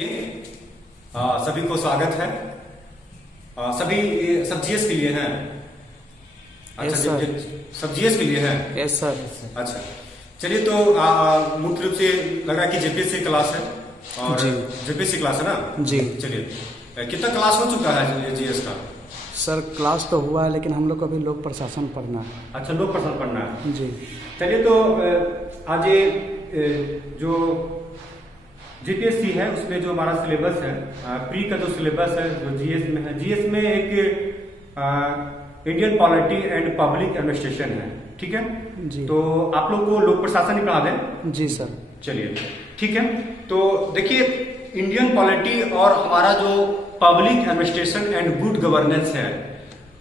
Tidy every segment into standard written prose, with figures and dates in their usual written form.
सभी को स्वागत है। सभी सब जीएस के लिए हैं। अच्छा, सब जीएस के लिए हैं। Yes sir. अच्छा, चलिए तो मुख्य रूप से लगा कि जेपीएससी क्लास है और जेपीएससी क्लास है ना जी। चलिए, कितना क्लास हो चुका है जीएस का? सर क्लास तो हुआ है, लेकिन हम लोग को अभी लोक प्रशासन पढ़ना है। अच्छा, लोक प्रशासन पढ़ना है जी। चलिए तो आज ये जो जीपीएससी है उसमें जो हमारा सिलेबस है, प्री का जो सिलेबस है जो जीएस में है, जीएस में एक Indian polity and public administration है, ठीक है जी। तो आप लोग को लोक प्रशासन ही पढ़ा दें। जी सर। चलिए ठीक है, तो देखिए इंडियन पॉलिटी और हमारा जो public administration and good governance है,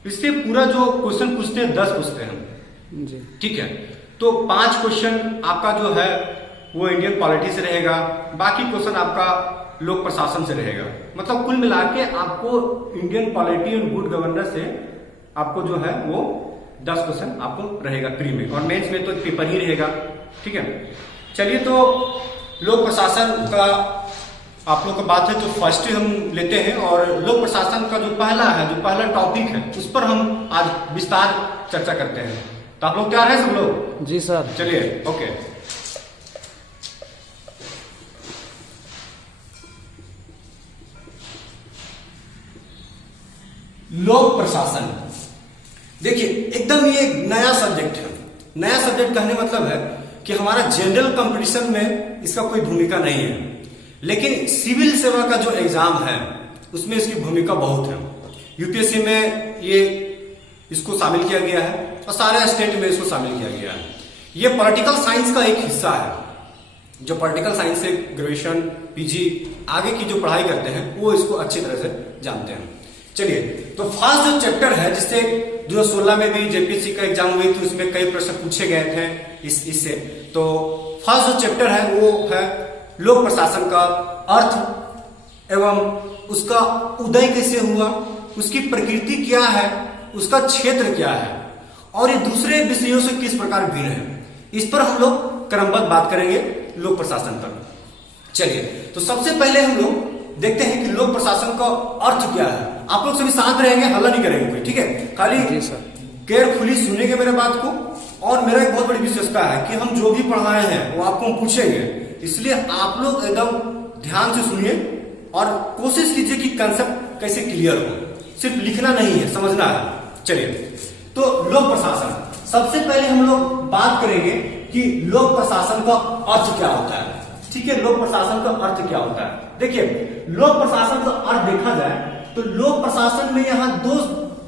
इससे पूरा जो क्वेश्चन पूछते हैं 10 पूछते हैं हम, जी ठीक है। तो 5 क्वेश्चन आपका जो है वो इंडियन पॉलिटी से रहेगा, बाकी क्वेश्चन आपका लोक प्रशासन से रहेगा। मतलब कुल मिला के आपको Indian polity and good governance से आपको जो है वो 10 क्वेश्चन आपको रहेगा प्री में, और मेंस में तो पेपर ही रहेगा, ठीक है। चलिए तो लोक प्रशासन का आप लोग का बात है तो फर्स्ट हम लेते हैं, और लोक प्रशासन का जो पहला टॉपिक है उस पर हम आज विस्तार चर्चा करते हैं। तो आप लोग तैयार हैं सब लोग? जी सर। चलिए ओके। लोक प्रशासन, देखिए एकदम ये नया सब्जेक्ट है। नया सब्जेक्ट कहने मतलब है कि हमारा जनरल कंपटीशन में इसका कोई भूमिका नहीं है, लेकिन सिविल सेवा का जो एग्जाम है उसमें इसकी भूमिका बहुत है। यूपीएससी में ये इसको शामिल किया गया है और सारे स्टेट में इसको शामिल किया गया है। ये पॉलिटिकल साइंस का एक हिस्सा है। जो पॉलिटिकल साइंस से ग्रेजुएशन पीजी आगे की जो पढ़ाई करते हैं वो इसको अच्छी तरह से जानते हैं। चलिए तो फर्स्ट जो चैप्टर है, जिससे 2016 में भी जेपीएससी का एग्जाम हुई थी, उसमें कई प्रश्न पूछे गए थे इससे। तो फर्स्ट जो चैप्टर है वो है लोक प्रशासन का अर्थ एवं उसका उदय कैसे हुआ, उसकी प्रकृति क्या है, उसका क्षेत्र क्या है, और ये दूसरे विषयों से किस प्रकार भिन्न है, इस पर हम लोग क्रमबद्ध बात करेंगे लोक प्रशासन पर। चलिए तो सबसे पहले हम लोग देखते हैं कि लोक प्रशासन का अर्थ क्या है। आप लोग सभी शांत रहेंगे, हल्ला नहीं करेंगे कोई, ठीक है। खाली केयरफुली सुनेंगे मेरे बात को। और मेरा एक बहुत बड़ी विशेषता है कि हम जो भी पढ़ाए हैं वो आपको हम पूछेंगे, इसलिए आप लोग एकदम ध्यान से सुनिए और कोशिश कीजिए कि कंसेप्ट कैसे क्लियर हो। सिर्फ लिखना नहीं है, समझना है। चलिए तो लोक प्रशासन, सबसे पहले हम लोग बात करेंगे कि लोक प्रशासन का अर्थ क्या होता है, ठीक है। लोक प्रशासन का अर्थ क्या होता है, देखिए लोक प्रशासन का अर्थ देखा जाए तो लोक प्रशासन में यहाँ दो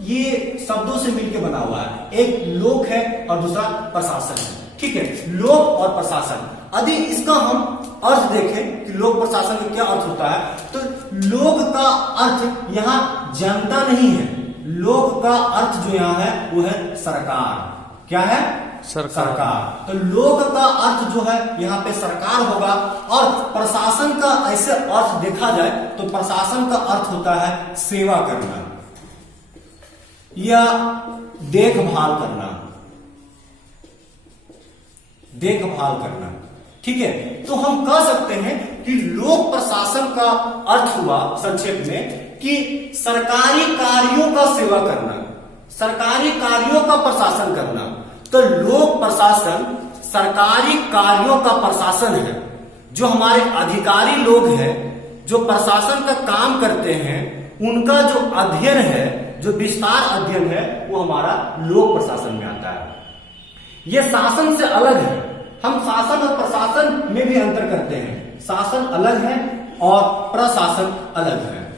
ये शब्दों से मिलकर बना हुआ है, एक लोक है और दूसरा प्रशासन है, ठीक है। लोक और प्रशासन, यदि इसका हम अर्थ देखें कि लोक प्रशासन का क्या अर्थ होता है, तो लोक का अर्थ यहाँ जनता नहीं है। लोक का अर्थ जो यहाँ है वो है सरकार। क्या है? सरकार। तो लोक का अर्थ जो है यहाँ पे सरकार होगा, और प्रशासन का ऐसे अर्थ देखा जाए तो प्रशासन का अर्थ होता है सेवा करना या देखभाल करना, ठीक है। तो हम कह सकते हैं कि लोक प्रशासन का अर्थ हुआ संक्षेप में कि सरकारी कार्यों का सेवा करना, सरकारी कार्यों का प्रशासन करना। तो लोक प्रशासन सरकारी कार्यों का प्रशासन है। जो हमारे अधिकारी लोग हैं जो प्रशासन का काम करते हैं, उनका जो अध्ययन है, जो विस्तार अध्ययन है, वो हमारा लोक प्रशासन में आता है। ये शासन से अलग है। हम शासन और प्रशासन में भी अंतर करते हैं। शासन अलग है और प्रशासन अलग है,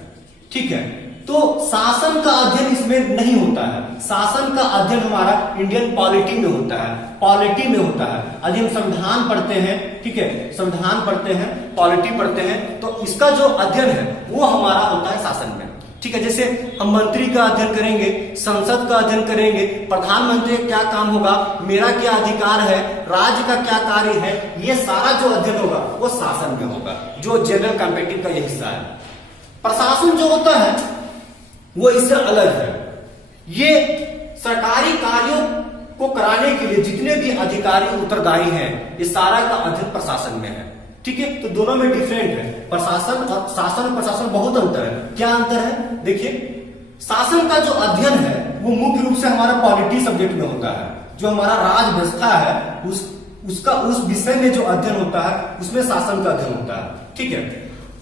ठीक है। तो शासन का अध्ययन इसमें नहीं होता है। शासन का अध्ययन हमारा इंडियन पॉलिटी में होता है, पॉलिटी में होता है। यदि हम संविधान पढ़ते हैं, ठीक है, संविधान पढ़ते हैं, पॉलिटी पढ़ते हैं, तो इसका जो अध्ययन है वो हमारा होता है शासन में, ठीक है। जैसे हम मंत्री का अध्ययन करेंगे, संसद का अध्ययन करेंगे, प्रधानमंत्री का क्या काम होगा, मेरा क्या अधिकार है, राज्य का क्या कार्य है, ये सारा जो अध्ययन होगा वो शासन में होगा, जो जनरल कॉम्पिटिटिव का ये हिस्सा है। प्रशासन जो होता है वो इससे अलग है। ये सरकारी कार्यों को कराने के लिए जितने भी अधिकारी उत्तरदायी हैं, ये सारा का अध्ययन प्रशासन में है, ठीक है, तो दोनों में डिफरेंट है। प्रशासन और शासन और प्रशासन बहुत अंतर है। क्या अंतर है? देखिए, शासन का जो अध्ययन है वो मुख्य रूप से हमारा पॉलिटी सब्जेक्ट में होता है। जो हमारा राज व्यवस्था है उस विषय में जो अध्ययन होता है उसमें शासन का अध्ययन होता है। ठीक है,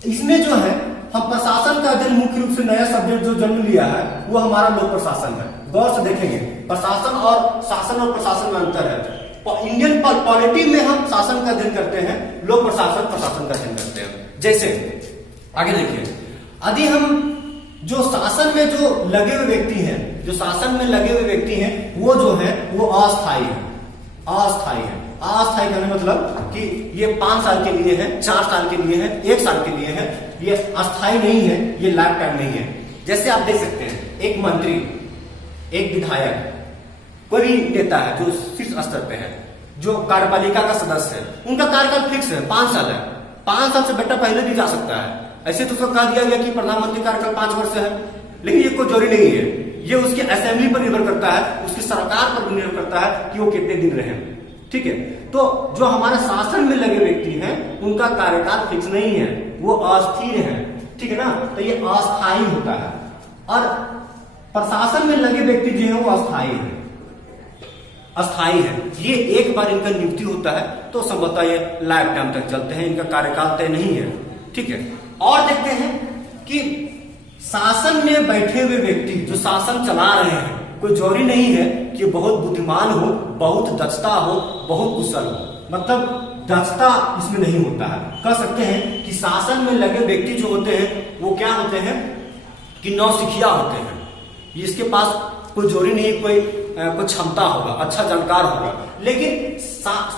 इसमें जो है हम प्रशासन का अध्ययन मुख्य रूप से नया सब्जेक्ट जो जन्म लिया है वो हमारा लोक प्रशासन है। गौर से देखेंगे, प्रशासन और शासन और प्रशासन में अंतर है। इंडियन पॉलिटी में हम शासन का अध्ययन करते हैं, लोक प्रशासन प्रशासन का अध्ययन करते हैं। जैसे आगे देखिए, यदि हम जो शासन में जो लगे हुए व्यक्ति हैं, जो शासन में लगे हुए व्यक्ति हैं, वो जो है वो अस्थायी है। अस्थायी है, अस्थायी कहने मतलब कि ये 5 साल के लिए है, 4 साल के लिए है, 1 साल के लिए है, ये अस्थायी नहीं है, ये लाइफ टाइम नहीं है। जैसे आप देख सकते हैं, एक मंत्री, एक विधायक, कोई भी नेता है जो शीर्ष स्तर पे है, जो कार्यपालिका का सदस्य है, उनका कार्यकाल फिक्स है, 5 साल है। 5 साल से बेटा पहले भी जा सकता है। ऐसे तो उसको कहा दिया गया कि प्रधानमंत्री कार्यकाल 5 वर्ष है, लेकिन ये कोई जरूरी नहीं है। ये उसकी असेंबली पर निर्भर करता है, उसकी सरकार पर निर्भर करता है कि वो कितने दिन रहे। ठीक है, तो जो हमारे शासन में लगे व्यक्ति हैं उनका कार्यकाल फिक्स नहीं है, वो अस्थिर है। ठीक है ना, तो ये अस्थायी होता है। और प्रशासन में लगे व्यक्ति जो है वो अस्थायी है, अस्थायी है। ये एक बार इनका नियुक्ति होता है तो संभवतः ये लाइफ टाइम तक चलते हैं, इनका कार्यकाल तय नहीं है। ठीक है, और देखते हैं कि शासन में बैठे हुए व्यक्ति जो शासन चला रहे हैं, कोई जरूरी नहीं है कि बहुत बुद्धिमान हो, बहुत दक्षता हो, बहुत कुशल हो। मतलब दक्षता इसमें नहीं होता है। कह सकते हैं कि शासन में लगे व्यक्ति जो होते हैं वो क्या होते हैं कि नौसिखिया होते हैं। इसके पास कोई जरूरी नहीं कोई क्षमता होगा, अच्छा जानकार होगा, लेकिन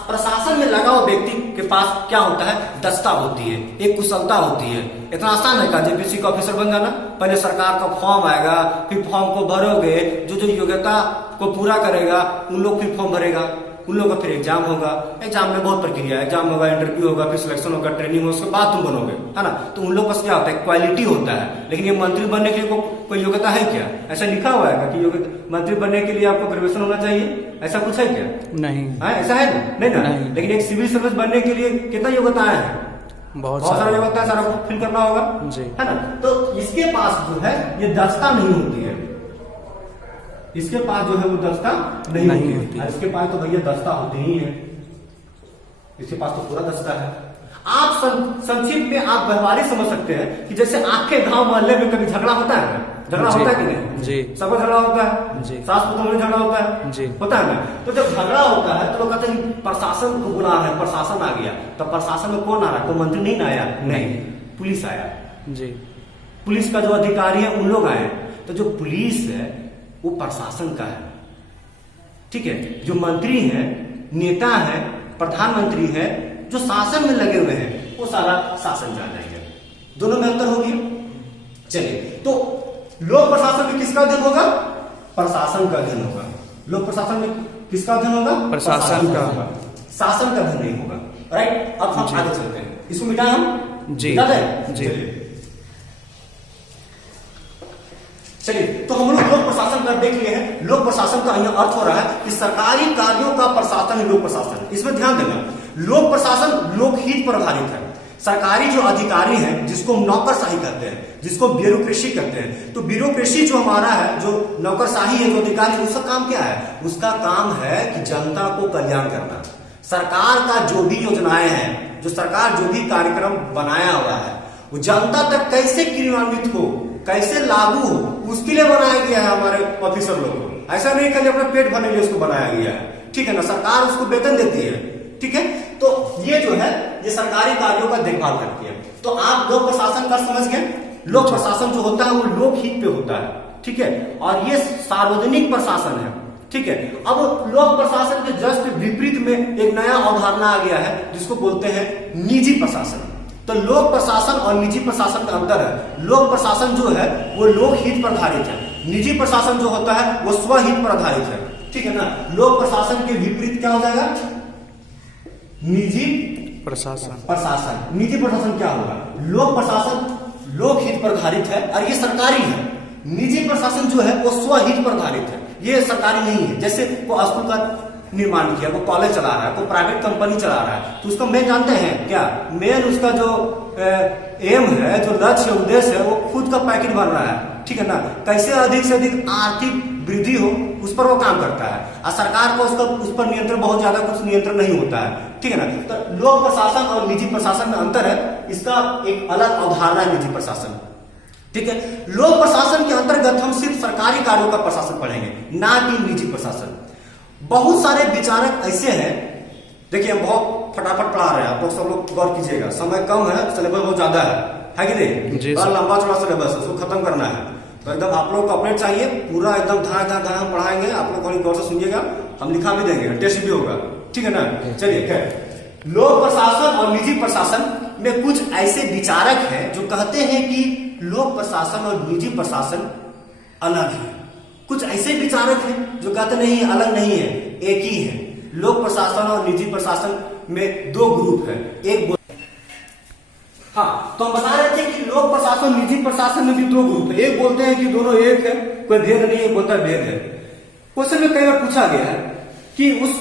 प्रशासन में लगा हुआ व्यक्ति के पास क्या होता है? दक्षता होती है, एक कुशलता होती है। इतना आसान है का जेपीसी का ऑफिसर बन जाना? पहले सरकार का फॉर्म आएगा, फिर फॉर्म को भरोगे, जो योग्यता को पूरा करेगा उन लोग फिर फॉर्म भरेगा, उन लोगों का फिर एग्जाम होगा। एग्जाम में बहुत प्रक्रिया है, एग्जाम होगा, इंटरव्यू होगा, फिर सिलेक्शन होगा, ट्रेनिंग होगा, उसके बाद तुम बनोगे, है ना। तो उन लोग पास क्या होता है? क्वालिटी होता है। लेकिन ये मंत्री बनने के लिए कोई योग्यता है क्या? ऐसा लिखा हुआ है कि मंत्री बनने के लिए आपको ग्रेजुएशन होना चाहिए? ऐसा कुछ है क्या? नहीं है, ऐसा है ना? नहीं ना। लेकिन एक सिविल सर्विस बनने के लिए कितना योग्यताएं है? बहुत सारा योग्यता है, सारा कुछ फिल करना होगा जी, है ना। तो इसके पास जो है ये दक्षता नहीं होती है, इसके पास जो है वो दक्षता नहीं होती है। इसके पास तो भैया दक्षता होती ही है, इसके पास तो पूरा दक्षता है। आप संक्षिप्त में आप व्यवहारिक समझ सकते हैं कि जैसे आपके गांव मोहल्ले में कभी झगड़ा होता है ना? झगड़ा होता है कि नहीं जी? सबको झगड़ा होता है जी, सास पुतों में झगड़ा होता है जी, होता है ना। तो जब झगड़ा होता है तो लोग कहते हैं प्रशासन को बुला रहे हैं, प्रशासन आ गया। तो प्रशासन में कौन आ रहा है? कोई मंत्री नहीं आया, नहीं, पुलिस आया जी। पुलिस का जो अधिकारी है उन लोग आए। तो जो पुलिस है वो प्रशासन का है। ठीक है, जो मंत्री है, नेता है, प्रधानमंत्री है, जो शासन में लगे हुए हैं वो सारा शासन जान जाएंगे। दोनों में अंतर हो गया। चलिए, तो लोक प्रशासन में किसका अध्ययन होगा? प्रशासन का अध्ययन होगा। लोक प्रशासन में किसका अध्ययन होगा? प्रशासन का। शासन का अध्ययन नहीं होगा। राइट, अब हम आगे चलते हैं। इसको मिटाएं हम जी जी। चलिए, तो हम लोग लोक प्रशासन का देख लिए हैं। लोक प्रशासन का यहाँ अर्थ हो रहा है कि सरकारी कार्यों का प्रशासन है लोक प्रशासन। इसमें ध्यान देना, लोक प्रशासन लोकहित पर आधारित है। सरकारी जो अधिकारी हैं जिसको नौकरशाही कहते हैं, जिसको ब्यूरोक्रेसी कहते हैं, तो ब्यूरोक्रेसी जो हमारा है, जो नौकरशाही है, जो अधिकारी, उसका काम क्या है? उसका काम है कि जनता को कल्याण करना। सरकार का जो भी योजनाएं हैं, जो सरकार जो भी कार्यक्रम बनाया हुआ है, वो जनता तक कैसे क्रियान्वित हो, कैसे लागू हो, उसके लिए बनाया गया है हमारे ऑफिसर लोग को। ऐसा नहीं खाली अपना पेट भरने के लिए उसको बनाया गया है। ठीक है ना, सरकार उसको वेतन देती है। ठीक है, तो ये जो है ये सरकारी कार्यों का देखभाल करती है। तो आप लोक प्रशासन का समझ गए। लोक प्रशासन जो होता है वो लोकहित पे होता है। ठीक है, और ये सार्वजनिक प्रशासन है। ठीक है, अब लोक प्रशासन के जस्ट विपरीत में एक नया अवधारणा आ गया है जिसको बोलते हैं निजी प्रशासन। तो लोक प्रशासन और निजी प्रशासन का अंतर है। लोक प्रशासन जो है वो लोकहित पर आधारित है, निजी प्रशासन जो होता है वो स्वहित पर आधारित है। ठीक है ना, लोक प्रशासन के विपरीत क्या हो जाएगा? निजी प्रशासन। निजी प्रशासन क्या होगा? लोक प्रशासन लोकहित पर आधारित है और ये सरकारी है। निजी प्रशासन जो है वो स्वहित पर आधारित है, ये सरकारी नहीं है। जैसे वो स्कूल का निर्माण किया, वो कॉलेज चला रहा है, कोई प्राइवेट कंपनी चला रहा है, तो उसका मेन जानते हैं क्या? मेन उसका जो एम है, जो लक्ष्य उद्देश्य है, वो खुद का पैकेट भर रहा है, ठीक है ना। कैसे अधिक से अधिक आर्थिक वृद्धि हो, उस पर वो काम करता है। और सरकार को उसका उस पर नियंत्रण, बहुत ज्यादा कुछ नियंत्रण नहीं होता है, ठीक है ना। तो लोक प्रशासन और निजी प्रशासन में अंतर है, इसका एक अलग अवधारणा है निजी प्रशासन, ठीक है। लोक प्रशासन के अंतर्गत हम सिर्फ सरकारी कार्यों का प्रशासन पढ़ेंगे, ना कि निजी प्रशासन। बहुत सारे विचारक ऐसे हैं, देखिए हम बहुत फटाफट पढ़ा रहे हैं, आप लोग सब लोग गौर कीजिएगा, समय कम है, सिलेबस बहुत ज्यादा है कि नहीं? बड़ा लंबा चौड़ा सिलेबस है, उसको खत्म करना है, तो एकदम आप लोग कॉपरेट चाहिए, पूरा एकदम धाम पढ़ाएंगे, आप लोग थोड़ी गौर से सुनिएगा, हम लिखा भी देंगे, टेस्ट भी होगा, ठीक है ना। चलिए खैर, लोक प्रशासन और निजी प्रशासन में कुछ ऐसे विचारक हैं जो कहते हैं कि लोक प्रशासन और निजी प्रशासन अलग है। कुछ ऐसे विचारक हैं जो कहते नहीं, अलग नहीं है, एक ही है। लोक प्रशासन और निजी प्रशासन में दो ग्रुप है, एक हाँ, तो हम बता रहे थे कि लोक प्रशासन निजी प्रशासन में भी दो ग्रुप है। एक बोलते हैं कि दोनों एक है, कोई भेद नहीं है, बोलता है भेद है। क्वेश्चन में कई बार पूछा गया है कि उस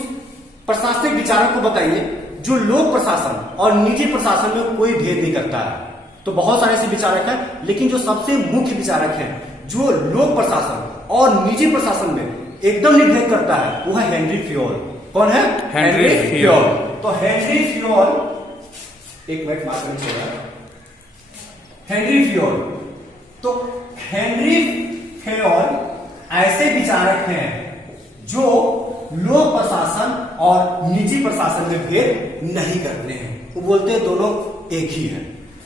प्रशासनिक विचारक को बताइए जो लोक प्रशासन और निजी प्रशासन में कोई भेद नहीं करता है। तो बहुत सारे ऐसे विचारक हैं, लेकिन जो सबसे मुख्य विचारक हैं जो लोक प्रशासन और निजी प्रशासन में एकदम निर्भेद करता है, वो है हेनरी फ्योल। कौन है? Henry Fayol. तो हेनरी फ्योल, एक मिनट बात करिए, हेनरी फ्योल। तो हेनरी फ्योल ऐसे विचारक हैं जो लोक प्रशासन और निजी प्रशासन में भेद नहीं करते हैं, वो बोलते हैं दोनों एक ही है,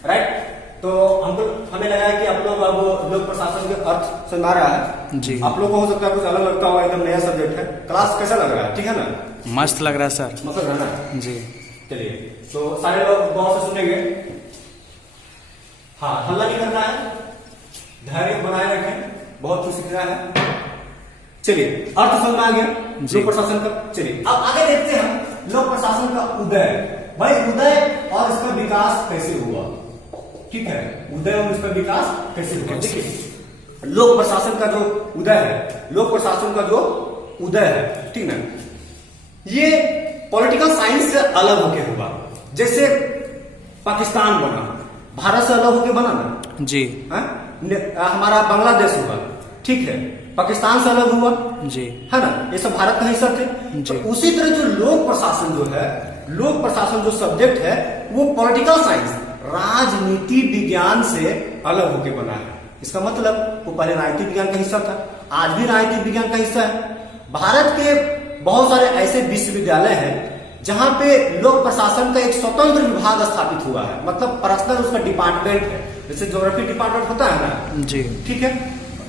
राइट। तो हमें लगा है कि आप लोग अब लोक प्रशासन के अर्थ समझ रहा है जी। आप लोग को हो सकता है कुछ अलग लगता होगा, एकदम नया सब्जेक्ट है। क्लास कैसा लग रहा है? ठीक है ना? मस्त लग रहा है सर। मस्त लग रहा है जी। चलिए, तो सारे लोग गौर से सुनेंगे, हाँ, हल्ला नहीं करना है, धैर्य बनाए रखें, बहुत कुछ सीखना है। चलिए, अर्थ समझ में आ गया लोक प्रशासन का। चलिए अब आगे देखते हैं लोक प्रशासन का उदय। भाई उदय और इसका विकास कैसे हुआ, ठीक है, उदय और इसका विकास कैसे हुआ। देखिए लोक प्रशासन का जो उदय है, लोक प्रशासन का जो उदय है, ठीक है, ये पॉलिटिकल साइंस से अलग होके हुआ। जैसे पाकिस्तान बना, भारत से अलग होके बना ना जी। हमारा बांग्लादेश हुआ, ठीक है, पाकिस्तान से अलग हुआ जी, है ना, ये सब भारत का हिस्सा थे। तो उसी तरह जो लोक प्रशासन जो है, लोक प्रशासन जो सब्जेक्ट है, वो पॉलिटिकल साइंस, राजनीति विज्ञान से अलग होके बना है। इसका मतलब वो पहले राजनीति विज्ञान का हिस्सा था, आज भी राजनीति विज्ञान का हिस्सा है। भारत के बहुत सारे ऐसे विश्वविद्यालय हैं जहां पे लोक प्रशासन का एक स्वतंत्र विभाग स्थापित हुआ है, मतलब पर्सनल उसका डिपार्टमेंट है। जैसे ज्योग्राफी डिपार्टमेंट होता है ना जी, ठीक है,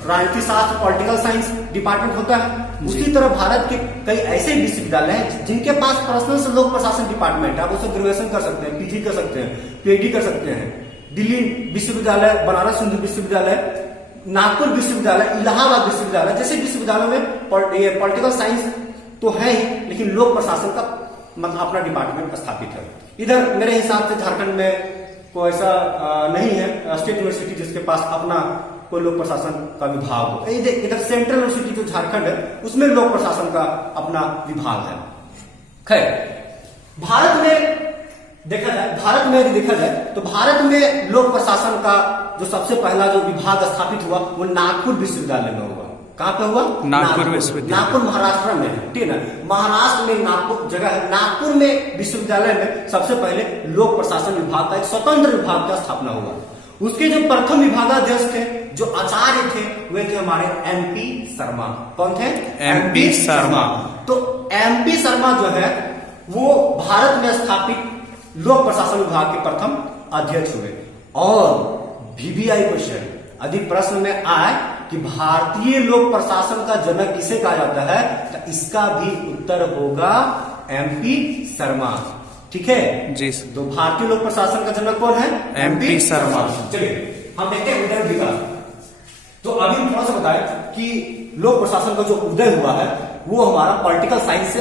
राजनीति शास्त्र पॉलिटिकल साइंस डिपार्टमेंट होता है, उसी तरह भारत के कई ऐसे विश्वविद्यालय हैं जिनके पास पर्सनल से लोक प्रशासन डिपार्टमेंट है। आप उससे ग्रेजुएशन कर सकते हैं, पीजी कर सकते हैं, पीएचडी कर सकते हैं। दिल्ली विश्वविद्यालय, बनारस हिंदू विश्वविद्यालय, नागपुर विश्वविद्यालय, इलाहाबाद विश्वविद्यालय जैसे विश्वविद्यालयों में पॉलिटिकल साइंस तो है ही, लेकिन लोक प्रशासन का मतलब अपना डिपार्टमेंट स्थापित है। इधर मेरे हिसाब से झारखंड में कोई ऐसा नहीं है स्टेट यूनिवर्सिटी जिसके पास अपना कोई लोक प्रशासन का विभाग हो। इधर सेंट्रल यूनिवर्सिटी जो झारखंड है उसमें लोक प्रशासन का अपना विभाग है। खैर, भारत में देखा जाए तो भारत में लोक प्रशासन का जो सबसे पहला जो विभाग स्थापित हुआ वो नागपुर विश्वविद्यालय में हुआ। कहां पे हुआ? नागपुर विश्वविद्यालय, नागपुर महाराष्ट्र में है, ठीक है ना, महाराष्ट्र में नागपुर जगह है। नागपुर में विश्वविद्यालय में सबसे पहले लोक प्रशासन विभाग का एक स्वतंत्र विभाग का स्थापना हुआ। उसके जो प्रथम विभागाध्यक्ष थे, जो आचार्य थे, वे थे हमारे एमपी शर्मा। कौन थे? एमपी शर्मा। तो एमपी शर्मा जो है वो भारत में स्थापित लोक प्रशासन विभाग के प्रथम अध्यक्ष हुए। और वीवीआई क्वेश्चन यदि प्रश्न में आए कि भारतीय लोक प्रशासन का जनक किसे कहा जाता है, तो इसका भी उत्तर होगा एमपी शर्मा, ठीक है जी। तो भारतीय लोक प्रशासन का जनक कौन है? एमपी शर्मा। चलिए हम देखते हैं उदय विकास। तो अभी हम थोड़ा सा बताएं कि लोक प्रशासन का जो उदय हुआ है वो हमारा पॉलिटिकल साइंस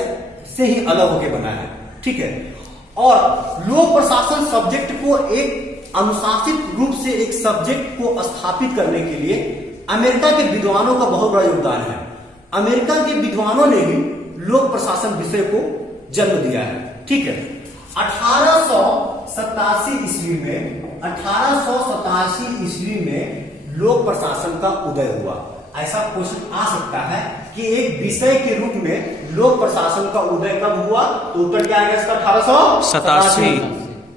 से ही अलग होके बना है, ठीक है। और लोक प्रशासन सब्जेक्ट को एक अनुशासित रूप से एक सब्जेक्ट को स्थापित करने के लिए अमेरिका के विद्वानों का बहुत बड़ा योगदान है। अमेरिका के विद्वानों ने भी लोक प्रशासन विषय को जन्म दिया है। ठीक है, 1887 ईस्वी में लोक प्रशासन का उदय हुआ। ऐसा क्वेश्चन आ सकता है कि एक विषय के रूप में लोक प्रशासन का उदय कब हुआ, तो उत्तर क्या आएगा इसका?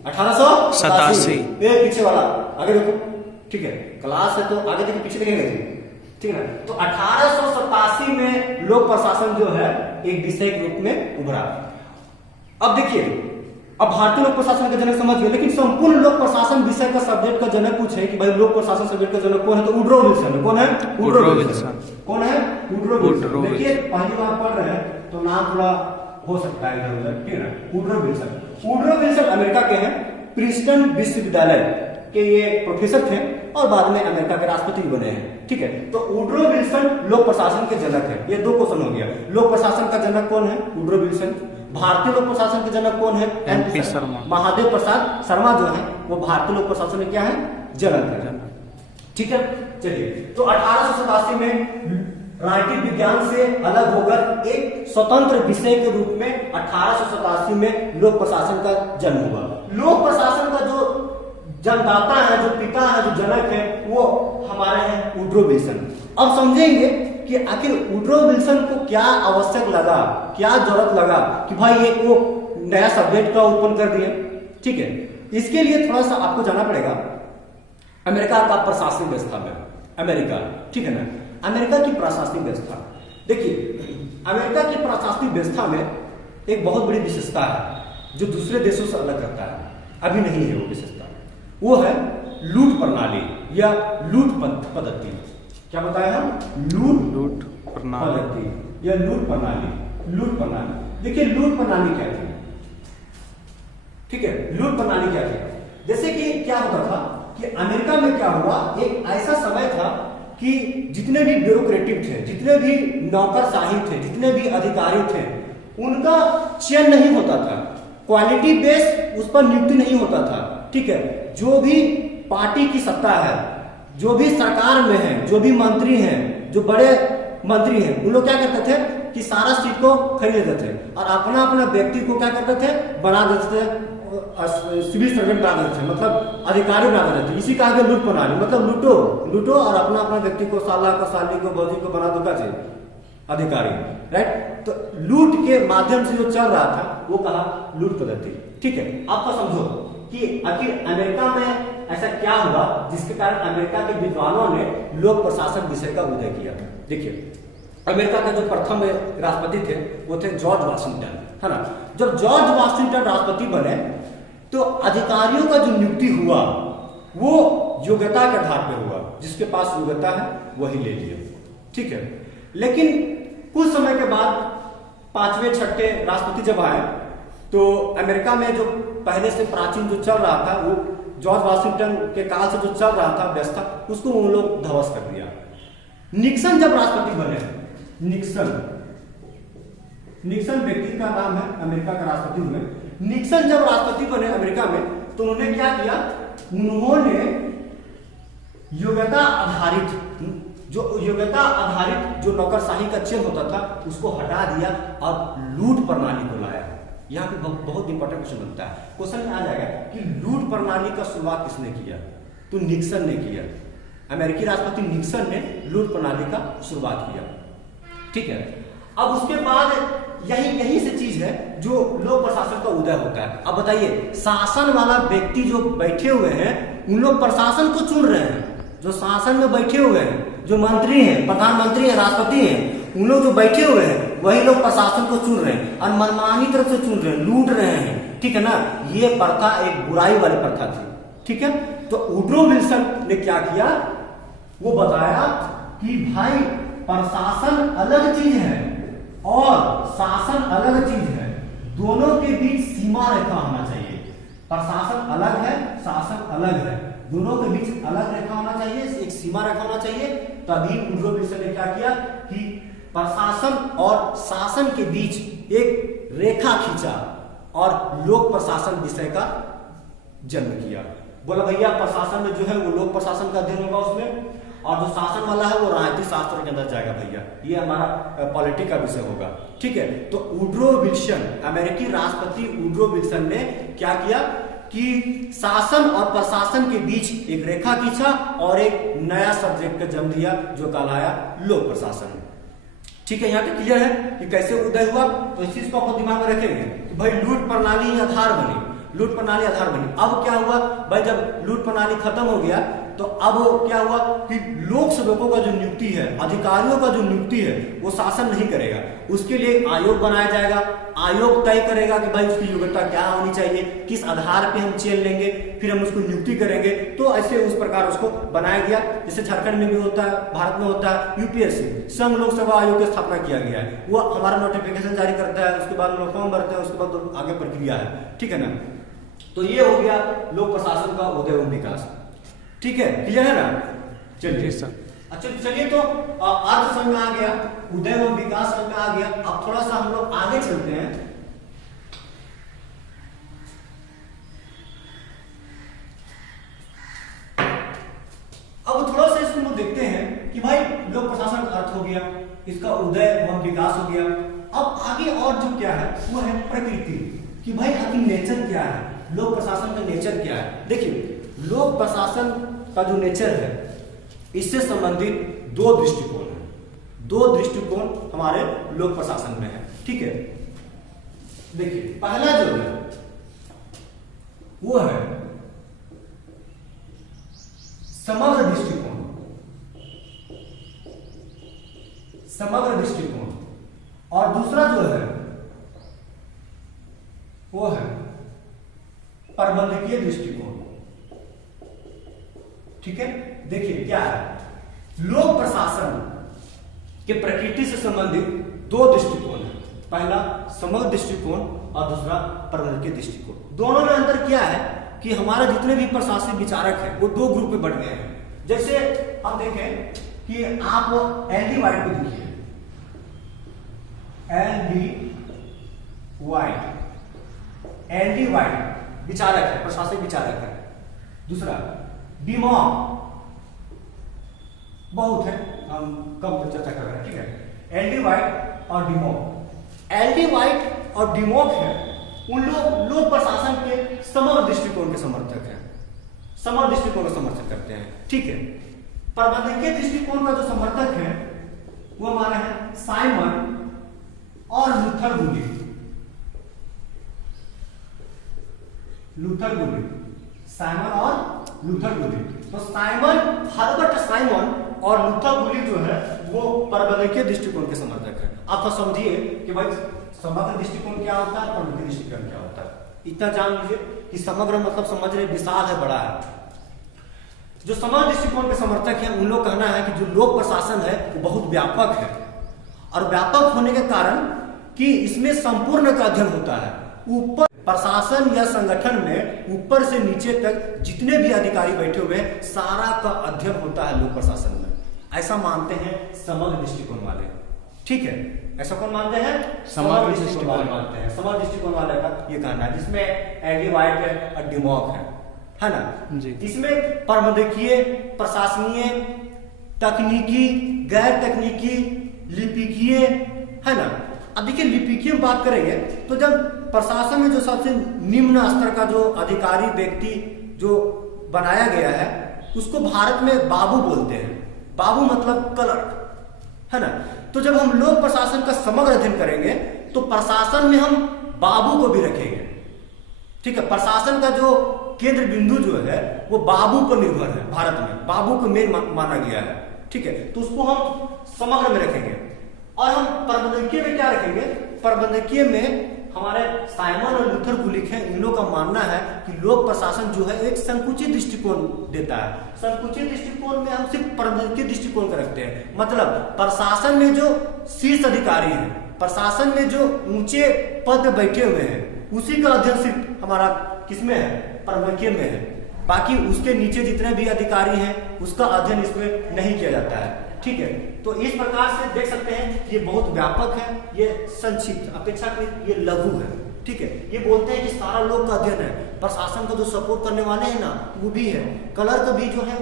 1887। पीछे वाला आगे देखो। ठीक है, क्लास है तो आगे देखिए, पीछे देखेंगे। ठीक है, तो 1887 में लोक प्रशासन जो है एक विषय के रूप में उभरा। अब देखिए, अब भारतीय लोक प्रशासन का जनक समझ गए, लेकिन संपूर्ण लोक प्रशासन विषय का सब्जेक्ट का जनक पूछे कि भाई लोक प्रशासन सब्जेक्ट का जनक कौन है, तो वुडरो विल्सन है। कौन है? Woodrow Wilson. कौन है? Woodrow Wilson. देखिए पहली बार पढ़ रहे हैं तो नाम थोड़ा हो सकता है इधर उधर। ठीक है, Woodrow Wilson. Woodrow Wilson America के हैं, प्रिंसटन विश्वविद्यालय के ये प्रोफेसर थे और बाद में अमेरिका के राष्ट्रपति बने हैं। ठीक है, तो वुडरो विल्सन लोक प्रशासन के जनक है। ये दो क्वेश्चन हो गया। लोक प्रशासन का जनक कौन है? Woodrow Wilson. भारतीय लोक प्रशासन के जनक कौन है? एनपी शर्मा। महादेव प्रसाद शर्मा जो है वो भारतीय लोक प्रशासन में क्या है? जनक है। ठीक है, चलिए, तो 1887 में राजनीतिक विज्ञान से अलग होकर एक स्वतंत्र विषय के रूप में 1887 में लोक प्रशासन का जन्म हुआ। लोक प्रशासन का जो जन्मदाता है, जो पिता है, जो जनक है, वो हमारे हैं वुडरो विल्सन। अब समझेंगे कि आखिर वुडरो विल्सन को क्या आवश्यक लगा, क्या जरूरत लगा कि भाई एक वो नया सब्जेक्ट का उत्पन्न कर दिए। ठीक है, इसके लिए थोड़ा सा आपको जाना पड़ेगा अमेरिका का प्रशासनिक व्यवस्था में। अमेरिका, ठीक है ना, अमेरिका की प्रशासनिक व्यवस्था। देखिए, अमेरिका की प्रशासनिक व्यवस्था में एक बहुत बड़ी विशेषता है जो दूसरे देशों से अलग करता है, अभी नहीं है वो विशेषता, वो है लूट प्रणाली या लूट पद्धति। क्या बताया हम? लूट प्रणाली या लूट प्रणाली। लूट प्रणाली, देखिए लूट प्रणाली क्या थी? ठीक है, लूट प्रणाली क्या थी? जैसे कि क्या होता था कि अमेरिका में क्या हुआ, एक ऐसा समय था कि जितने भी ब्यूरोक्रेटिक थे, जितने भी नौकरशाही थे, जितने भी अधिकारी थे, उनका चयन नहीं होता था, क्वालिटी बेस उस पर नियुक्ति नहीं होता था। ठीक है, जो भी पार्टी की सत्ता है, जो भी सरकार में है, जो भी मंत्री हैं, जो बड़े मंत्री हैं, उन लोग क्या करते थे कि सारा सीट को खरीद लेते थे और अपना अपना व्यक्ति को क्या करते थे, बना देते थे, सिविल सर्वेंट बना देते थे, मतलब अधिकारी बना देते थे। इसी का आगे लूट प्रणाली, मतलब लूटो और अपना अपना व्यक्ति को, साला को, साली को, भौजी को बना दो क्या अधिकारी। राइट, तो लूट के माध्यम से जो चल रहा था वो कहा लूट पद्धति। ठीक है, आपको समझो कि आखिर अमेरिका में ऐसा क्या हुआ जिसके कारण अमेरिका के विद्वानों ने लोक प्रशासन विषय का उदय किया। देखिए, अमेरिका के जो प्रथम राष्ट्रपति थे वो थे जॉर्ज वाशिंगटन, है ना। जब जॉर्ज वाशिंगटन राष्ट्रपति बने तो अधिकारियों का जो नियुक्ति हुआ वो योग्यता के आधार पर हुआ, जिसके पास योग्यता है वही ले लिया। ठीक है, लेकिन कुछ समय के बाद 5वें 6ठे राष्ट्रपति जब आए तो अमेरिका में जो पहले से प्राचीन जो चल रहा था, वो जॉर्ज वाशिंगटन के काल से जो चल रहा था व्यवस्था, उसको उन लोग ध्वस्त कर दिया। निक्सन जब राष्ट्रपति बने, निक्सन व्यक्ति का नाम है, अमेरिका का राष्ट्रपति हुए। निक्सन जब राष्ट्रपति बने अमेरिका में तो उन्होंने क्या किया, उन्होंने योग्यता आधारित जो नौकरशाही का चयन होता था उसको हटा दिया और लूट प्रणाली को लाया। यहाँ पे बहुत इंपॉर्टेंट क्वेश्चन बनता है, क्वेश्चन में आ जाएगा कि लूट प्रणाली का शुरुआत किसने किया, तो निक्सन ने किया। अमेरिकी राष्ट्रपति निक्सन ने लूट प्रणाली का शुरुआत किया। ठीक है, अब उसके बाद यही से चीज है जो लोक प्रशासन का उदय होता है। अब बताइए, शासन वाला व्यक्ति जो बैठे हुए हैं उन लोग प्रशासन को चुन रहे हैं, जो शासन में बैठे हुए हैं, जो मंत्री हैं, प्रधानमंत्री हैं, राष्ट्रपति हैं, उन लोग जो बैठे हुए हैं वही लोग प्रशासन को चुन रहे हैं और मनमानी तरफ से चुन रहे हैं, लूट रहे हैं। ठीक है ना, ये प्रथा एक बुराई वाली प्रथा थी। ठीक है, तो वुडरो विल्सन ने क्या किया, वो बताया कि भाई प्रशासन अलग चीज है और शासन अलग चीज है, दोनों के बीच सीमा रेखा होना चाहिए। प्रशासन अलग है, शासन अलग है, दोनों के बीच अलग रेखा होना चाहिए, एक सीमा रेखा होना चाहिए। तभी वुडरो विल्सन ने क्या किया कि प्रशासन और शासन के बीच एक रेखा खींचा और लोक प्रशासन विषय का जन्म किया। बोला भैया प्रशासन में जो है वो लोक प्रशासन का अध्ययन होगा उसमें, और जो शासन वाला है वो राजनीतिक शास्त्र के अंदर जाएगा भैया, ये हमारा पॉलिटी का विषय होगा। ठीक है, तो वुड्रो विल्सन, अमेरिकी राष्ट्रपति वुड्रो विल्सन ने क्या किया कि शासन और प्रशासन के बीच एक रेखा खींचा और एक नया सब्जेक्ट का जन्म दिया जो कहलाया लोक प्रशासन। ठीक है, यहाँ पे क्लियर है कि कैसे उदय हुआ, तो इस चीज को आप दिमाग में रखेंगे कि भाई लूट प्रणाली ही आधार बनी, लूट प्रणाली आधार बनी। अब क्या हुआ भाई, जब लूट प्रणाली खत्म हो गया तो अब क्या हुआ कि लोक सेवकों का जो नियुक्ति है, अधिकारियों का जो नियुक्ति है वो शासन नहीं करेगा, उसके लिए आयोग बनाया जाएगा। आयोग तय करेगा कि भाई उसकी योग्यता क्या होनी चाहिए, किस आधार पे हम चेन लेंगे, फिर हम उसको नियुक्ति करेंगे। तो ऐसे उस प्रकार उसको बनाया गया। जैसे झारखंड में भी होता है, भारत में होता है यूपीएससी, संघ लोक सेवा आयोग की स्थापना किया गया है। वो हमारा नोटिफिकेशन जारी करता है, उसके बाद लोग फॉर्म भरते हैं, उसके बाद आगे प्रक्रिया है। ठीक है ना, तो ये हो गया लोक प्रशासन का उदय एवं विकास। ठीक है, क्लियर है ना। चलिए सर, अच्छा चलिए, तो अर्थ समझ में आ गया, उदय एवं विकास समझ में आ गया। अब थोड़ा सा हम लोग आगे चलते हैं। अब थोड़ा सा इसको हम देखते हैं कि भाई लोक प्रशासन का अर्थ हो गया, इसका उदय एवं विकास हो गया। अब आगे और जो क्या है वो है प्रकृति, कि भाई आखिर नेचर क्या है, लोक प्रशासन का नेचर क्या है। देखिए, लोक प्रशासन का जो नेचर है इससे संबंधित दो दृष्टिकोण है, दो दृष्टिकोण हमारे लोक प्रशासन में है। ठीक है, देखिए पहला जो है वो है समग्र दृष्टिकोण, समग्र दृष्टिकोण, और दूसरा जो है वो है प्रबंधकीय दृष्टिकोण। ठीक है, देखिए क्या है, लोक प्रशासन के प्रकृति से संबंधित दो दृष्टिकोण है, पहला समग्र दृष्टिकोण और दूसरा प्रबंधकीय दृष्टिकोण। दोनों में अंतर क्या है कि हमारे जितने भी प्रशासनिक विचारक हैं वो दो ग्रुप में बढ़ गए हैं। जैसे हम देखें कि आप एल.डी. वाइट को देखिए, एल.डी. वाइट विचारक है, प्रशासनिक विचारक है। दूसरा डिमॉक, बहुत है, हम कम चर्चा कर रहे हैं। ठीक है, एल.डी. वाइट और डिमॉक, एल.डी. वाइट और डिमॉक है उन लोग लोक प्रशासन के समग्र दृष्टिकोण के समर्थक हैं, समग्र दृष्टिकोण का समर्थन करते हैं। ठीक है, प्रबंधकीय दृष्टिकोण का जो समर्थक है वो हमारे हैं साइमन और लूथर गुली, लूथर गुली, साइमन और लूथर गुली। तो साइमन, हर्बर्ट साइमन और लूथर गुली जो है वो प्रबंधकीय दृष्टिकोण के समर्थक है। आप तो समझिए कि भाई समग्र दृष्टिकोण क्या होता है, प्रबंधकीय दृष्टिकोण क्या होता है, इतना जान लीजिए कि समग्र मतलब समझ रहे विशाल है, बड़ा है। जो समग्र दृष्टिकोण के समर्थक हैं उन लोग कहना है कि जो लोक प्रशासन है वो बहुत व्यापक है, और व्यापक होने के कारण कि इसमें संपूर्ण का अध्ययन होता है। ऊपर प्रशासन या संगठन में ऊपर से नीचे तक जितने भी अधिकारी बैठे हुए हैं सारा का अध्ययन होता है लोक प्रशासन में, ऐसा मानते हैं समग्र दृष्टिकोण वाले। ठीक है, ऐसा कौन मानते हैं, समग्र दृष्टिकोण वाले मानते हैं। समग्र दृष्टिकोण वाले का ये कहना है, जिसमें एल.डी. वाइट है और डिमॉक है ना जी। इसमें प्रबंधकीय, प्रशासनीय, तकनीकी, गैर तकनीकी, लिपिकीय है ना। अब देखिए लिपिकीय में बात करेंगे तो जब प्रशासन में जो सबसे निम्न स्तर का जो अधिकारी व्यक्ति जो बनाया गया है उसको भारत में बाबू बोलते हैं। बाबू मतलब क्लर्क है ना। तो जब हम लोक प्रशासन का समग्र अध्ययन करेंगे तो प्रशासन में हम बाबू को भी रखेंगे। ठीक है, प्रशासन का जो केंद्र बिंदु जो है वो बाबू पर निर्भर है। भारत में बाबू को मेन माना गया है। ठीक है, तो उसको हम समग्र में रखेंगे। और हम प्रबंधकीय में क्या रखेंगे, प्रबंधकीय में हमारे साइमन और लूथर गुलिक हैं, इन लोगों का मानना है कि लोक प्रशासन जो है एक संकुचित दृष्टिकोण देता है। संकुचित दृष्टिकोण में हम सिर्फ प्रबंधकीय दृष्टिकोण का रखते हैं। मतलब प्रशासन में जो शीर्ष अधिकारी हैं, प्रशासन में जो ऊंचे पद पे बैठे हुए हैं, उसी का अध्ययन सिर्फ हमारा किसमें है, प्रबंधकीय में है। बाकी उसके नीचे जितने भी अधिकारी हैं उसका अध्ययन इसमें नहीं किया जाता है। ठीक है, तो इस प्रकार से देख सकते हैं ये बहुत व्यापक है, ये संक्षिप्त अपेक्षाकृत ये लघु है। ठीक है, ये बोलते हैं कि सारा लोक का अध्ययन है। प्रशासन को जो सपोर्ट करने वाले हैं ना वो भी है, क्लर्क भी जो है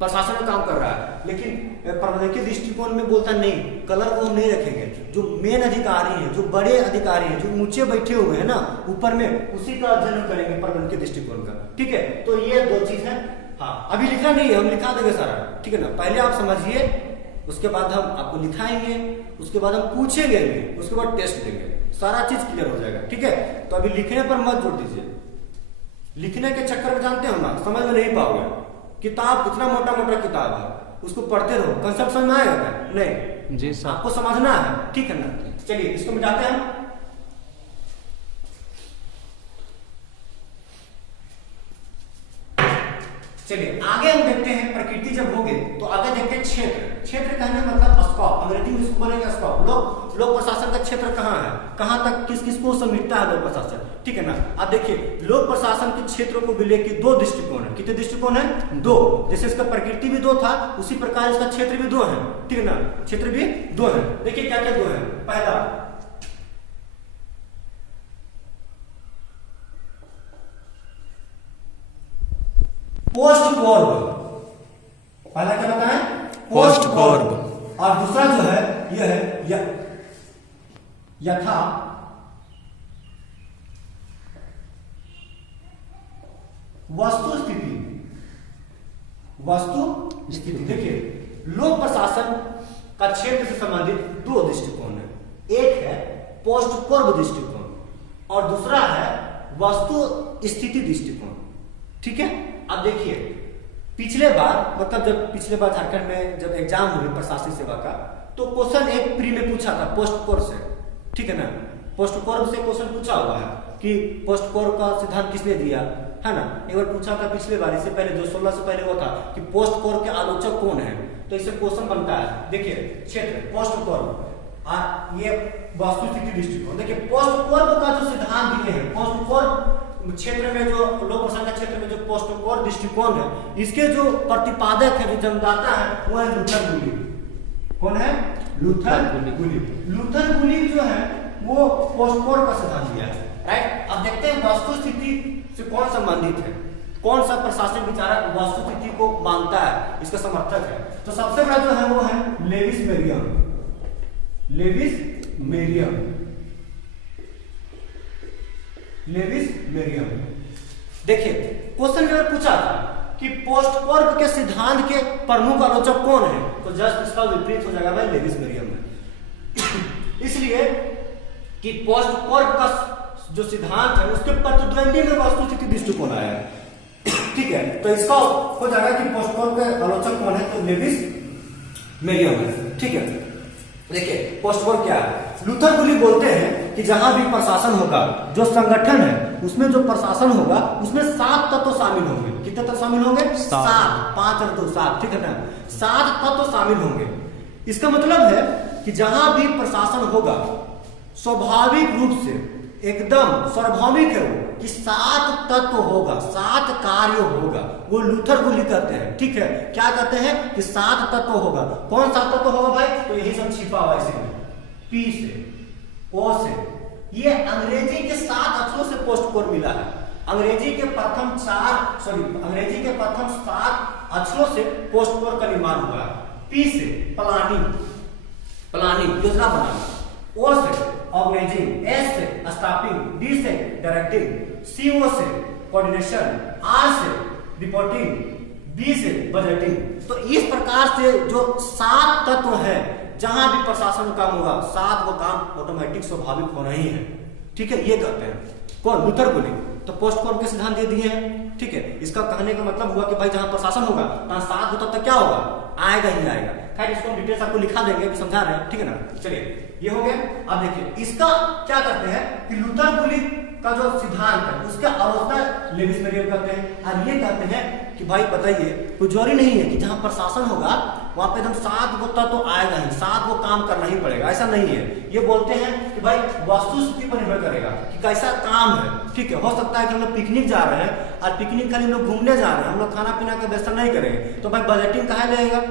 प्रशासन में काम कर रहा है, लेकिन प्रबंधकीय दृष्टिकोण में बोलता नहीं, कलर को हम नहीं रखेंगे। जो मेन अधिकारी हैं, जो बड़े अधिकारी हैं, जो ऊंचे बैठे हुए हैं ना ऊपर में, उसी का अध्ययन करेंगे प्रबंधकीय दृष्टिकोण का। ठीक है, तो ये दो चीज है। हाँ, अभी लिखना नहीं है, हम लिखा देंगे सारा, ठीक है ना। पहले आप समझिए, उसके बाद हम आपको लिखाएंगे, उसके बाद हम पूछेंगे, उसके बाद टेस्ट देंगे, सारा चीज क्लियर हो जाएगा। ठीक है, तो अभी लिखने पर मत जोड़ दीजिए। लिखने के चक्कर में जानते हो ना, समझ में नहीं पाओगे। किताब इतना मोटा मोटा किताब है, उसको पढ़ते रहो, कंसेप्ट समझ में आएगा क्या? नहीं जी सर, आपको समझना है, ठीक है ना। चलिए इसको मिटाते हैं हम। चलिए आगे हम देखते हैं, प्रकृति जब होगी तो आगे देखते हैं क्षेत्र। क्षेत्र कहने मतलब स्कोप, अंग्रेजी में इसको बोलेंगे स्कोप। लोक प्रशासन का क्षेत्र कहाँ है, कहाँ तक किस किस को समेटता है लोक प्रशासन, ठीक है ना। अब देखिए, लोक प्रशासन के क्षेत्रों को मिले कि दो दृष्टिकोण है। कितने दृष्टिकोण है? दो। जैसे इसका प्रकृति भी दो था, उसी प्रकार इसका क्षेत्र भी दो है, ठीक है ना। क्षेत्र भी दो है। देखिए क्या क्या दो है। पहला पोस्ट कोर्ब, पहला क्या बताएं? पोस्ट कोर्ब। और दूसरा जो है यह है यथा वस्तु स्थिति। वस्तु स्थिति, देखिए लोक प्रशासन का क्षेत्र से संबंधित दो दृष्टिकोण है। एक है पोस्ट कोर्ब दृष्टिकोण और दूसरा है वस्तु स्थिति दृष्टिकोण, ठीक है। अब देखिए, पिछले बार मतलब जब पिछले बार झारखंड में जब एग्जाम हुई प्रशासनिक सेवा का, तो क्वेश्चन एक प्री में पूछा था पोस्ट कोर्ब से, ठीक है ना। पोस्ट कोर्ब से क्वेश्चन पूछा हुआ है कि पोस्ट कोर्ब का सिद्धांत किसने दिया, है ना। एक बार पूछा था पिछले बार, इससे पहले 2016 से पहले वो था कि पोस्ट कोर्ब के आलोचक कौन है, तो इससे क्वेश्चन बनता है। देखिए क्षेत्र पोस्ट कोर्ब, ये वस्तु स्थिति दृष्टिकोण। देखिए पोस्ट कोर्ब का जो सिद्धांत दिए हैं, पोस्ट कोर्ब क्षेत्र में जो लोक प्रशासन के क्षेत्र में जो पोस्ट कोर्ब दृष्टिकोण है, इसके जो प्रतिपादक है, जो जन्मदाता है, वो है लूथर गुलिग। कौन है? लूथर गुलिग। लूथर गुलिग जो है वो पोस्ट कोर्ब का सिद्धांत दिया है, राइट। अब देखते हैं वस्तु स्थिति से कौन संबंधित है, कौन सा प्रशासनिक विचारक वस्तु स्थिति को मानता है, इसका समर्थक है। तो सबसे बड़ा जो है वो है Lewis Merriam. Lewis Merriam, Lewis Merriam. देखिए क्वेश्चन में पूछा था कि पोस्ट कोर्ब के सिद्धांत के प्रमुख आलोचक कौन है, तो जस्ट इसका विपरीत हो जाएगा भाई, लेविस मेरियम है। इसलिए कि पोस्ट कोर्ब का जो सिद्धांत है उसके प्रतिद्वंदी में वस्तु स्थिति दृष्टिकोण आया है, ठीक है। तो इसका हो जाएगा कि पोस्ट कोर्ब के आलोचक कौन है, तो लेविस मेरियम है, ठीक है। देखिए पोस्ट कोर्ब क्या है। लूथर गुलिग बोलते हैं कि जहां भी प्रशासन होगा, जो संगठन है उसमें जो प्रशासन होगा उसमें 7 तत्व शामिल होंगे। कितने तत्व शामिल होंगे? 7, 5 और 2 7, ठीक है ना। 7 तत्व शामिल होंगे। इसका मतलब है कि जहां भी प्रशासन होगा स्वाभाविक रूप से एकदम स्वाभाविक है वो कि 7 तत्व होगा, 7 कार्य होगा। वो लूथर गुलिग कहते हैं, ठीक है। क्या कहते हैं कि 7 तत्व होगा। कौन 7 तत्व होगा भाई? तो यही सब छिपा हुआ है इसमें, पी से, ओ से। ये अंग्रेजी के 7 अक्षरों से पोस्ट कोर्ब मिला है। अंग्रेजी के प्रथम 7 अक्षरों से पोस्ट कोर्ब का निर्माण हुआ है। पी से प्लानिंग योजना बनाना, ओ से ऑर्गेनाइजिंग, एस से स्टाफिंग, डी से डायरेक्टिंग, सी ओ से कोऑर्डिनेशन, आर से रिपोर्टिंग, बी से बजटिंग। तो इस प्रकार से जो 7 तत्व है, जहां भी प्रशासन काम होगा 7 वो काम ऑटोमेटिक स्वाभाविक होना ही है, ठीक है। ये कहते हैं कौन? लूथर गुलिग। तो पोस्ट कोर्ब के सिद्धांत दे दिए हैं, ठीक है। इसका कहने का मतलब हुआ कि भाई जहां प्रशासन होगा वहां 7 तत्व क्या होगा? आएगा ही आएगा। खैर इसको डिटेल्स आपको लिखा देंगे, अभी समझा रहे हैं, ठीक है ना। चलिए ये हो गया। अब देखिए इसका क्या करते हैं कि लूथर गुलिग का जो सिद्धांत है उसका आलोचना लेविस मेरियम करते हैं, और ये कहते हैं कि भाई बताइए, कोई जरूरी नहीं है कि जहां प्रशासन होगा वहां पे एकदम 7 वो तत्व आएगा ही, 7 वो काम करना ही पड़ेगा, ऐसा नहीं है। ये बोलते हैं कि भाई वस्तु स्थिति पर निर्भर करेगा कि कैसा काम है, ठीक है। हो सकता है कि हम लोग पिकनिक जा रहे हैं और पिकनिक खाली हम लोग घूमने जा रहे हैं, हम लोग खाना पीना का व्यवस्था नहीं करेंगे, तो भाई बजटिंग कहाँ लगेगा?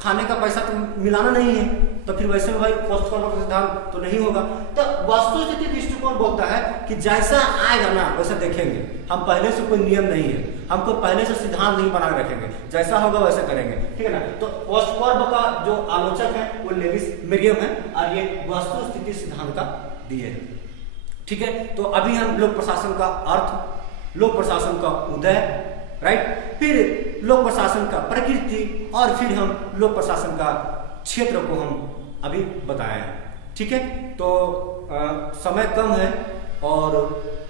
खाने का पैसा तो मिलाना नहीं है, तो फिर वैसे में भाई पोस्ट कॉर्म का सिद्धांत तो नहीं होगा। तो वास्तु स्थिति दृष्टिकोण बोलता है कि जैसा आएगा ना वैसा देखेंगे, हम पहले से कोई नियम नहीं है, हमको पहले से सिद्धांत नहीं बना रखेंगे, जैसा होगा वैसा करेंगे, ठीक है ना। तो पोस्ट कॉर्म का जो आलोचक है वो लेविस मेरियम है और ये वास्तु स्थिति सिद्धांत का दिए है, ठीक है। तो अभी हम लोक प्रशासन का अर्थ, लोक प्रशासन का उदय, राइट, फिर लोक प्रशासन का प्रकृति और फिर हम लोक प्रशासन का क्षेत्र को हम अभी बताए हैं, ठीक है। तो समय कम है और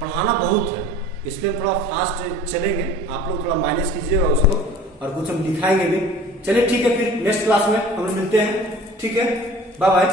पढ़ाना बहुत है, इसलिए थोड़ा फास्ट चलेंगे, आप लोग थोड़ा माइनस कीजिएगा उसको और कुछ हम दिखाएंगे भी। चलिए ठीक है, फिर नेक्स्ट क्लास में हम मिलते हैं, ठीक है, बाय बाय।